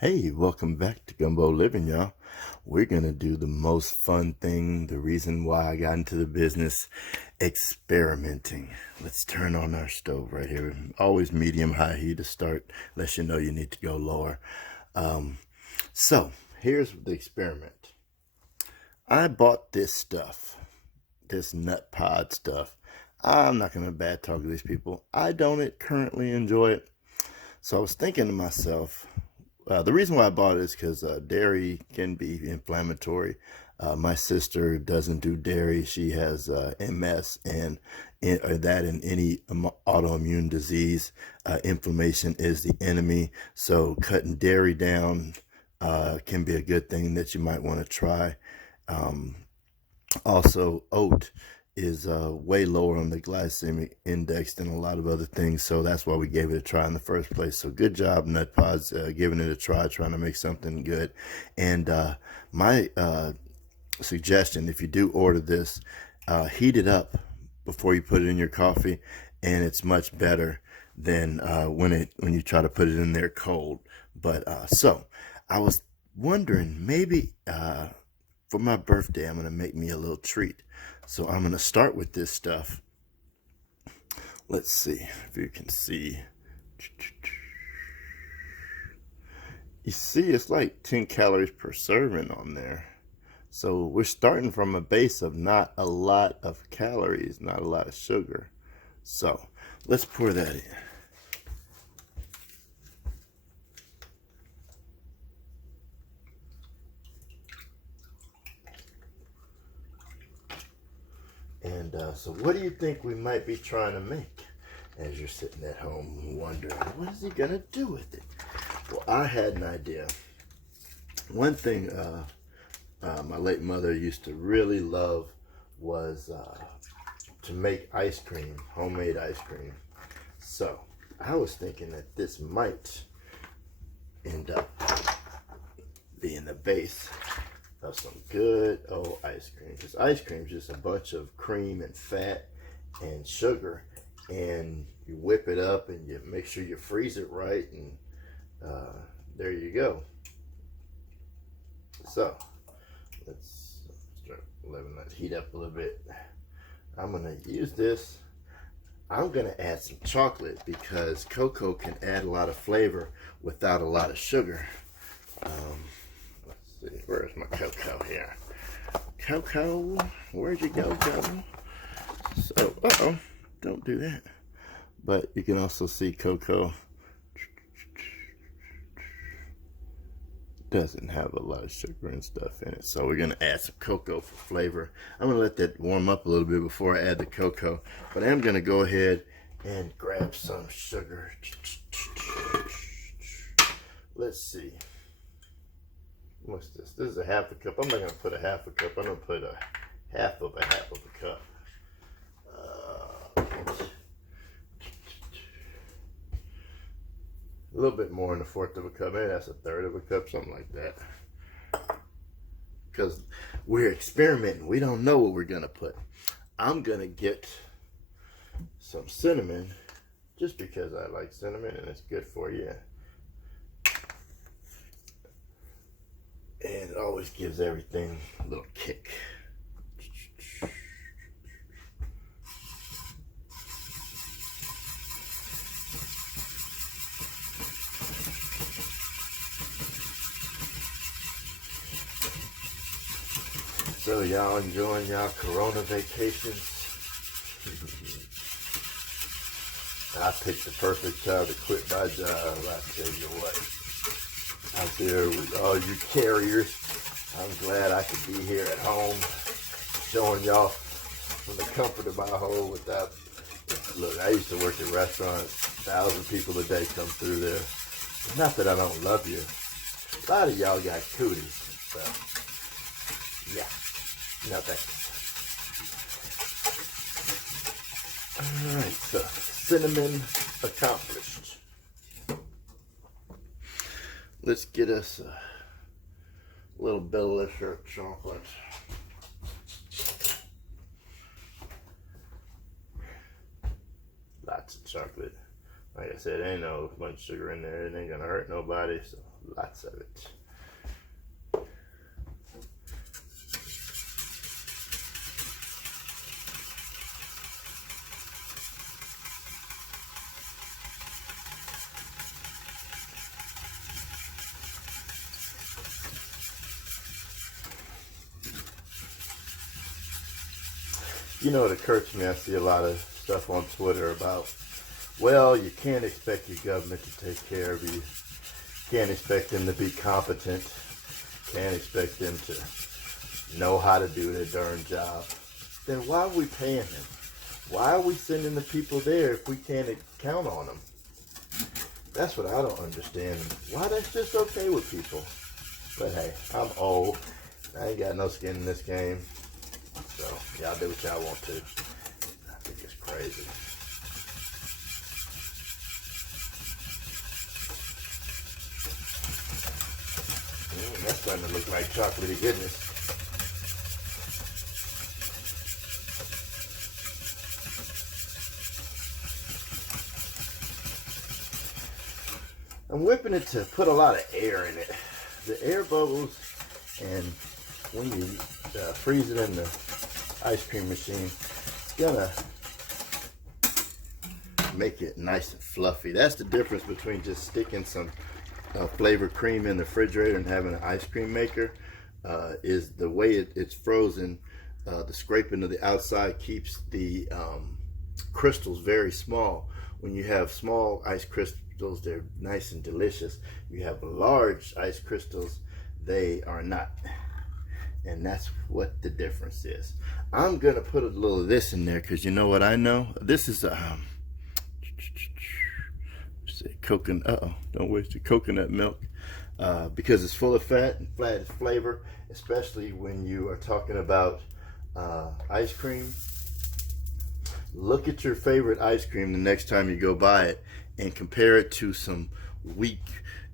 Hey, welcome back to Gumbo Living, y'all. We're going to do the most fun thing, the reason why I got into the business, experimenting. Let's turn on our stove right here. Always medium-high heat to start, unless you know you need to go lower. So, here's the experiment. I bought this stuff, this NuPod stuff. I'm not going to bad talk to these people. I don't currently enjoy it. So I was thinking to myself, the reason why I bought it is because dairy can be inflammatory. My sister doesn't do dairy. She has MS and any autoimmune disease. Inflammation is the enemy. So cutting dairy down can be a good thing that you might want to try. Also, oat is way lower on the glycemic index than a lot of other things, so that's why we gave it a try in the first place. So good job, NuPods, giving it a try, trying to make something good. And my suggestion, if you do order this, heat it up before you put it in your coffee, and it's much better than when you try to put it in there cold. But so I was wondering, maybe for my birthday, I'm going to make me a little treat. So I'm going to start with this stuff. Let's see if you can see. You see, it's like 10 calories per serving on there. So we're starting from a base of not a lot of calories, not a lot of sugar. So let's pour that in. And so what do you think we might be trying to make? As you're sitting at home wondering, what is he going to do with it? Well, I had an idea. One thing my late mother used to really love was to make ice cream, homemade ice cream. So I was thinking that this might end up being the base of some good old ice cream. Because ice cream is just a bunch of cream and fat and sugar, and you whip it up and you make sure you freeze it right, and there you go. So let's start letting that heat up a little bit. I'm gonna use this. I'm gonna add some chocolate because cocoa can add a lot of flavor without a lot of sugar. Let's see, where's my cocoa here? Cocoa, where'd you go, Cocoa? So, don't do that. But you can also see cocoa doesn't have a lot of sugar and stuff in it. So we're gonna add some cocoa for flavor. I'm gonna let that warm up a little bit before I add the cocoa. But I am gonna go ahead and grab some sugar. Let's see. What's this? This is a half a cup. I'm not gonna put a half a cup. I'm gonna put a half of a cup. A little bit more than a fourth of a cup. Maybe that's a third of a cup, something like that. Because we're experimenting. We don't know what we're gonna put. I'm gonna get some cinnamon, just because I like cinnamon and it's good for you. And it always gives everything a little kick. So y'all enjoying y'all Corona vacations? I picked the perfect time to quit my job. I tell you what, out there with all you carriers, I'm glad I could be here at home, showing y'all from the comfort of my home without. Look, I used to work at restaurants, 1,000 people a day come through there. Not that I don't love you. A lot of y'all got cooties, so yeah. No thanks. Alright, so cinnamon accomplished. Let's get us a little bit of chocolate. Lots of chocolate. Like I said, ain't no bunch of sugar in there. It ain't gonna hurt nobody, so Lots of it. You know, it occurs to me, I see a lot of stuff on Twitter about, well, you can't expect your government to take care of you. Can't expect them to be competent. Can't expect them to know how to do their darn job. Then why are we paying them? Why are we sending the people there if we can't count on them? That's what I don't understand. Why that's just okay with people. But hey, I'm old. I ain't got no skin in this game. So y'all do what y'all want to. I think it's crazy. That's starting to look like chocolatey goodness. I'm whipping it to put a lot of air in it. The air bubbles, and when you freeze it in the ice cream machine, it's gonna make it nice and fluffy. That's the difference between just sticking some flavored cream in the refrigerator and having an ice cream maker. Is the way it's frozen. The scraping of the outside keeps the crystals very small. When you have small ice crystals, they're nice and delicious. You have large ice crystals, they are not. And that's what the difference is. I'm gonna put a little of this in there because you know what I know? This is coconut. Don't waste your coconut milk because it's full of fat and flat flavor, especially when you are talking about ice cream. Look at your favorite ice cream the next time you go buy it and compare it to some weak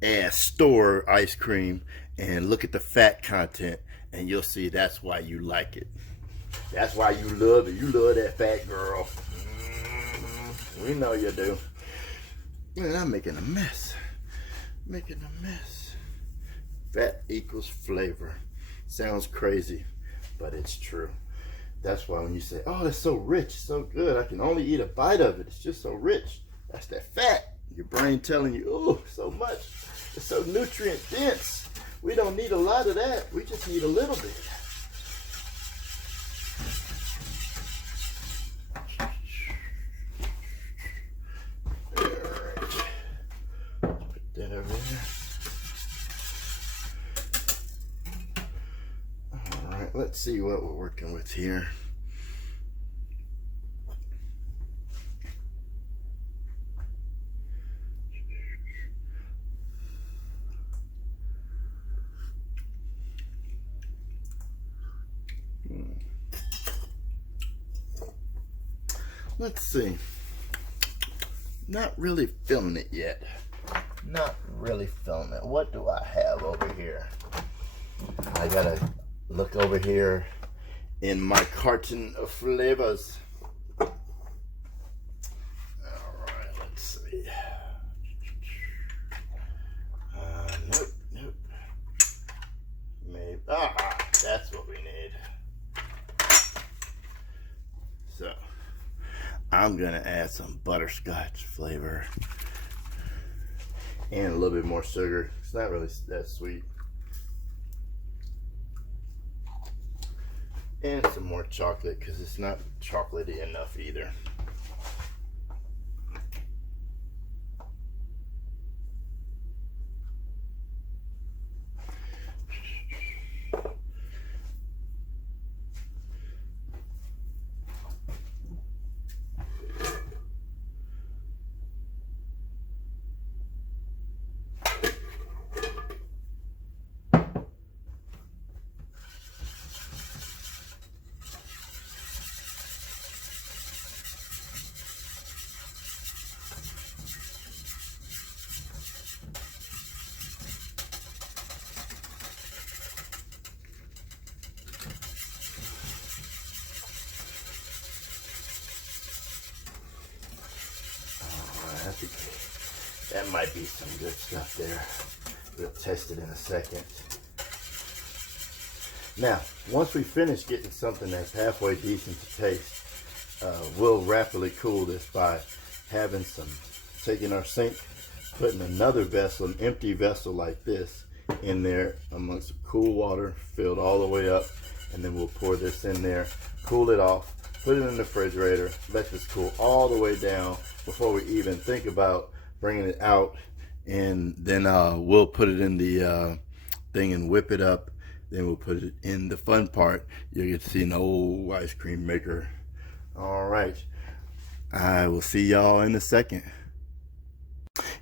ass store ice cream and look at the fat content, and you'll see that's why you like it. That's why you love it. You love that fat girl. We know you do. Man, I'm making a mess. Making a mess. Fat equals flavor. Sounds crazy, but it's true. That's why when you say, oh, that's so rich, so good, I can only eat a bite of it, it's just so rich. That's that fat. Your brain telling you, oh, so much. It's so nutrient dense. We don't need a lot of that. We just need a little bit. All right. Put that over there. All right, let's see what we're working with here. Let's see. Not really feeling it yet. Not really feeling it. What do I have over here? I gotta look over here in my carton of flavors. All right, let's see. Nope. Maybe. That's what we need. So, I'm gonna add some butterscotch flavor and a little bit more sugar. It's not really that sweet. And some more chocolate because it's not chocolatey enough either. That might be some good stuff there. We'll test it in a second. Now, once we finish getting something that's halfway decent to taste, we'll rapidly cool this by taking our sink, putting another vessel, an empty vessel like this, in there amongst some cool water, filled all the way up, and then we'll pour this in there, cool it off, put it in the refrigerator, let this cool all the way down before we even think about bringing it out, and then we'll put it in the thing and whip it up. Then we'll put it in the fun part. You'll get to see an old ice cream maker. All right, I will see y'all in a second.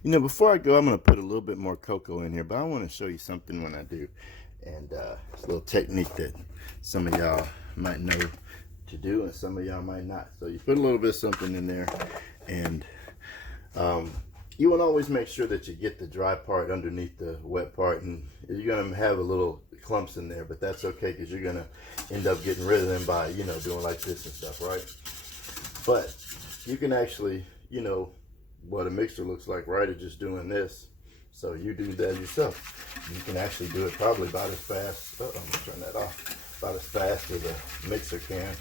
You know, before I go, I'm going to put a little bit more cocoa in here, but I want to show you something when I do. And it's a little technique that some of y'all might know to do and some of y'all might not. So you put a little bit of something in there, and you want to always make sure that you get the dry part underneath the wet part, and you're going to have a little clumps in there, but that's okay because you're going to end up getting rid of them by, you know, doing like this and stuff, right? But you can actually, you know, what a mixer looks like, right, is just doing this. So you do that yourself. You can actually do it probably about as fast. Oh, I'm going to turn that off. About as fast as a mixer can.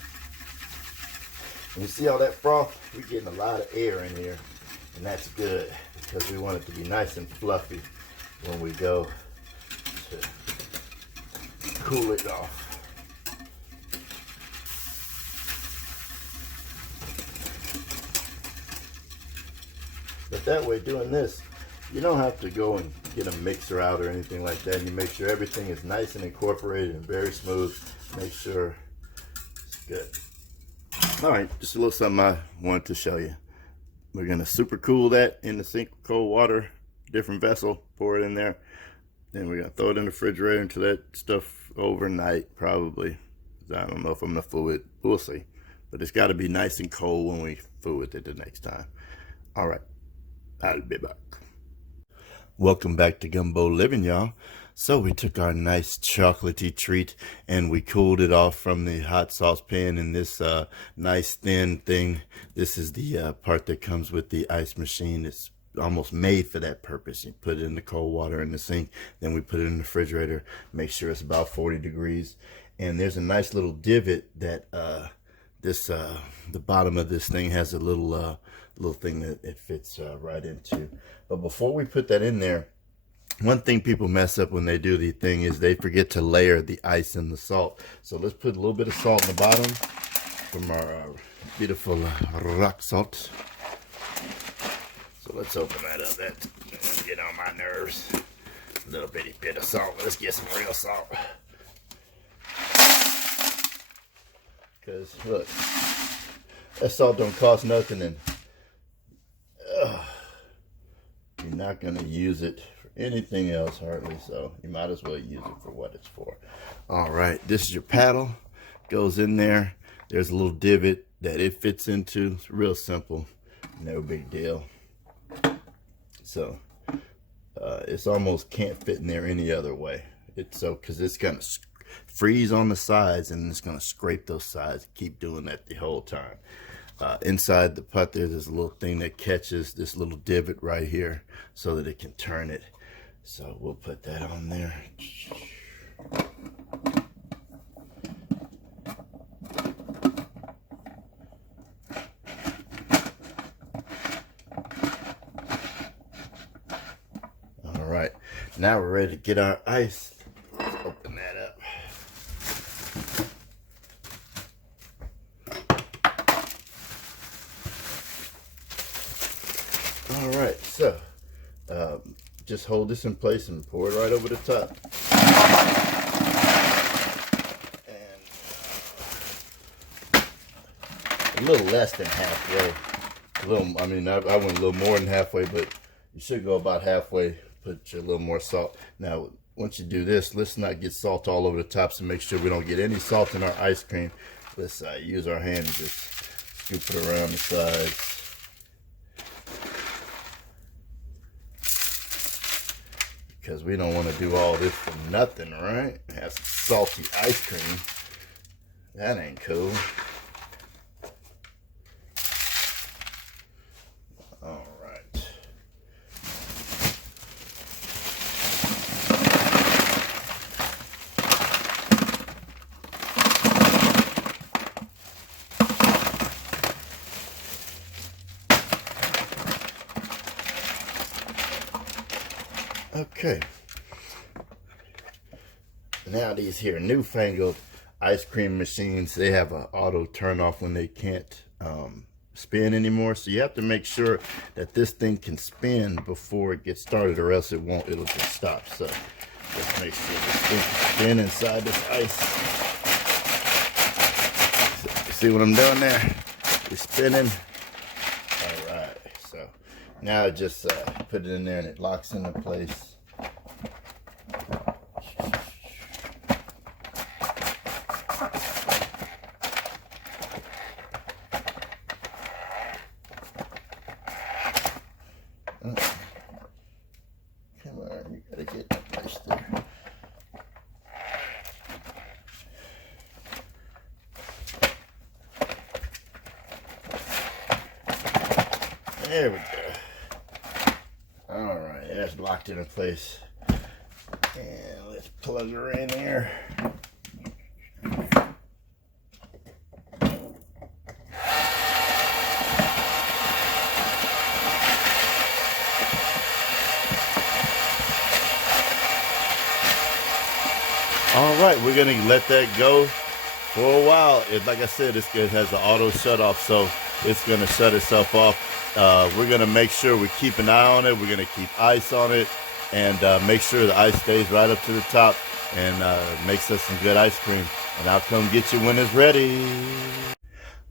And you see all that froth? We're getting a lot of air in here, and that's good because we want it to be nice and fluffy when we go to cool it off. But that way, doing this, you don't have to go and get a mixer out or anything like that. And you make sure everything is nice and incorporated and very smooth. Make sure it's good. All right, just a little something I wanted to show you. We're gonna super cool that in the sink with cold water, different vessel, pour it in there. Then we're gonna throw it in the refrigerator until that stuff overnight, probably. I don't know if I'm gonna fool it, we'll see. But it's gotta be nice and cold when we fool with it the next time. All right, I'll be back. Welcome back to Gumbo Living, y'all. So we took our nice chocolatey treat and we cooled it off from the hot saucepan in this nice thin thing. This is the part that comes with the ice machine. It's almost made for that purpose. You put it in the cold water in the sink, then we put it in the refrigerator, make sure it's about 40 degrees. And there's a nice little divot that the bottom of this thing has a little thing that it fits right into. But before we put that in there, one thing people mess up when they do the thing is they forget to layer the ice and the salt. So let's put a little bit of salt in the bottom from our beautiful rock salt. So let's open that up. That's gonna get on my nerves. A little bitty bit of salt. Let's get some real salt. Because look, that salt don't cost nothing, and you're not gonna use it for anything else hardly, so you might as well use it for what it's for. All right, this is your paddle. Goes in there. There's a little divot that it fits into. It's real simple, no big deal. So it's almost can't fit in there any other way. It's so because it's gonna freeze on the sides and it's gonna scrape those sides. Keep doing that the whole time. Inside the pot there's a little thing that catches this little divot right here so that it can turn it. So we'll put that on there. All right, now we're ready to get our ice. Let's open that up. All right, so just hold this in place and pour it right over the top. And a little less than halfway. I went a little more than halfway, but you should go about halfway. Put a little more salt. Now, once you do this, let's not get salt all over the top, so make sure we don't get any salt in our ice cream. Let's use our hand and just scoop it around the sides. Because we don't want to do all this for nothing, right? Have some salty ice cream. That ain't cool. All right. Okay. Now these here newfangled ice cream machines, they have an auto turn off when they can't spin anymore. So you have to make sure that this thing can spin before it gets started, or else it won't. It'll just stop. So let's make sure this thing can spin inside this ice. See what I'm doing there? It's spinning. All right. So now I just put it in there and it locks into place. Come on, you gotta get that place there. There we go. All right, that's locked into place. And let's plug her in there. All right, we're gonna let that go for a while. Like I said, it has an auto shut off, so it's gonna shut itself off. We're gonna make sure we keep an eye on it. We're gonna keep ice on it, and make sure the ice stays right up to the top, and makes us some good ice cream. And I'll come get you when it's ready.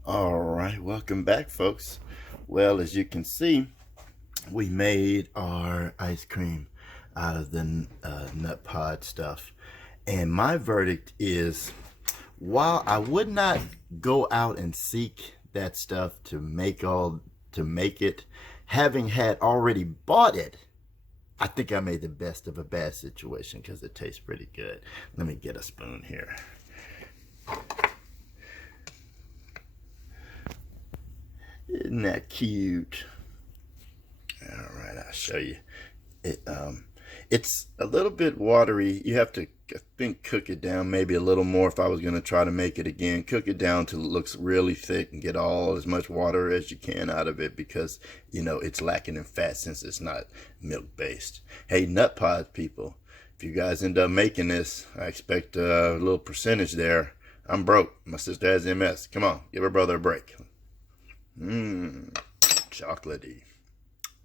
All right, welcome back, folks. Well, as you can see, we made our ice cream out of the NuPod stuff. And my verdict is, while I would not go out and seek that stuff to make it, having had already bought it, I think I made the best of a bad situation because it tastes pretty good. Let me get a spoon here. Isn't that cute? All right, I'll show you. It's a little bit watery. You have to, I think, cook it down maybe a little more if I was going to try to make it again. Cook it down till it looks really thick and get as much water as you can out of it, because, you know, it's lacking in fat since it's not milk-based. Hey, NuPods people, if you guys end up making this, I expect a little percentage there. I'm broke. My sister has MS. Come on, give her brother a break. Chocolatey.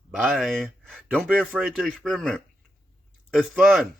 Bye. Don't be afraid to experiment. It's fun.